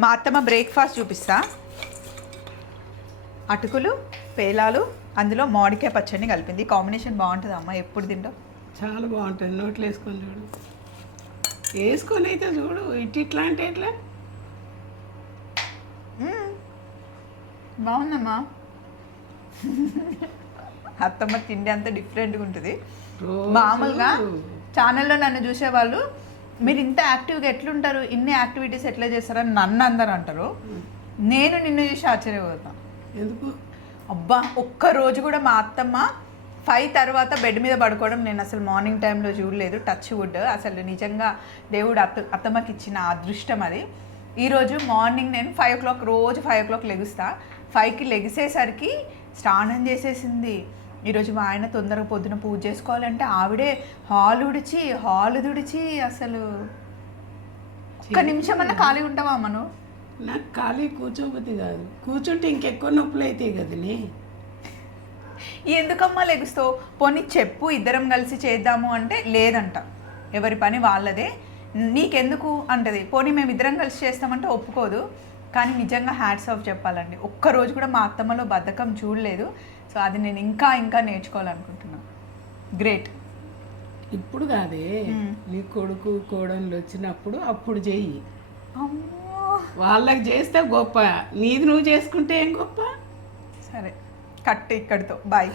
మా అత్తమ్మ బ్రేక్ఫాస్ట్ చూపిస్తా. అటుకులు పేలాలు అందులో మామిడికాయ పచ్చడిని కలిపింది. కాంబినేషన్ బాగుంటుంది అమ్మ? ఎప్పుడు తింటావు? చాలా బాగుంటుంది. నోట్లో వేసుకొని చూడు. వేసుకొని అయితే చూడు. ఇటు ఇట్లా అంటే ఎట్లా? మ్మ్. బాగుందమ్మా. అత్తమ్మ తిండి అంత డిఫరెంట్గా ఉంటుంది. మామూలుగా ఛానల్లో నన్ను చూసేవాళ్ళు మీరు ఇంత యాక్టివ్గా ఎట్లుంటారు? ఇన్ని యాక్టివిటీస్ ఎట్లా చేస్తారని నన్ను అందరు అంటారు. నేను నిన్ను చూసి ఆశ్చర్యపోతాను ఎందుకు? అబ్బా ఒక్క రోజు కూడా మా అత్తమ్మ ఫైవ్ తర్వాత బెడ్ మీద పడుకోవడం నేను అసలు మార్నింగ్ టైంలో చూడలేదు. టచ్ వుడ్ అసలు నిజంగా దేవుడు అత్త అత్తమ్మకి ఇచ్చిన అదృష్టం అది. ఈరోజు మార్నింగ్ నేను ఫైవ్ ఓ క్లాక్ రోజు ఫైవ్ ఓ క్లాక్ లెగుస్తా ఫైవ్కి లెగిసేసరికి స్నానం చేసేసింది. ఈరోజు మా ఆయన తొందరగా పొద్దున పూజ చేసుకోవాలంటే ఆవిడే హాల్ ఉడిచి హాల్ తుడిచి అసలు ఒక్క నిమిషం అన్న ఖాళీ ఉంటావా మనం? నాకు ఖాళీ కూర్చోబుద్ది కాదు. కూర్చుంటే ఇంకెక్కువ నొప్పులు అవుతాయి కదని. ఎందుకమ్మా లెగుస్తావు? పోనీ చెప్పు ఇద్దరం కలిసి చేద్దాము అంటే లేదంట. ఎవరి పని వాళ్ళదే. నీకెందుకు? అంటది. పోనీ మేము ఇద్దరం కలిసి చేస్తామంటే ఒప్పుకోదు. కానీ నిజంగా హ్యాట్స్ ఆఫ్ చెప్పాలండి. ఒక్క రోజు కూడా మా అత్తమ్మలో బద్ధకం చూడలేదు. సో అది నేను ఇంకా ఇంకా నేర్చుకోవాలనుకుంటున్నాను గ్రేట్ ఇప్పుడు కాదే మ్మ్. నీ కొడుకు కోడళ్ళు వచ్చినప్పుడు అప్పుడు చెయ్యి. అమ్మో! వాళ్ళకి చేస్తే గొప్ప. నీది నువ్వు చేసుకుంటే ఏం గొప్ప? సరే. కట్ ఇక్కడితో. బాయ్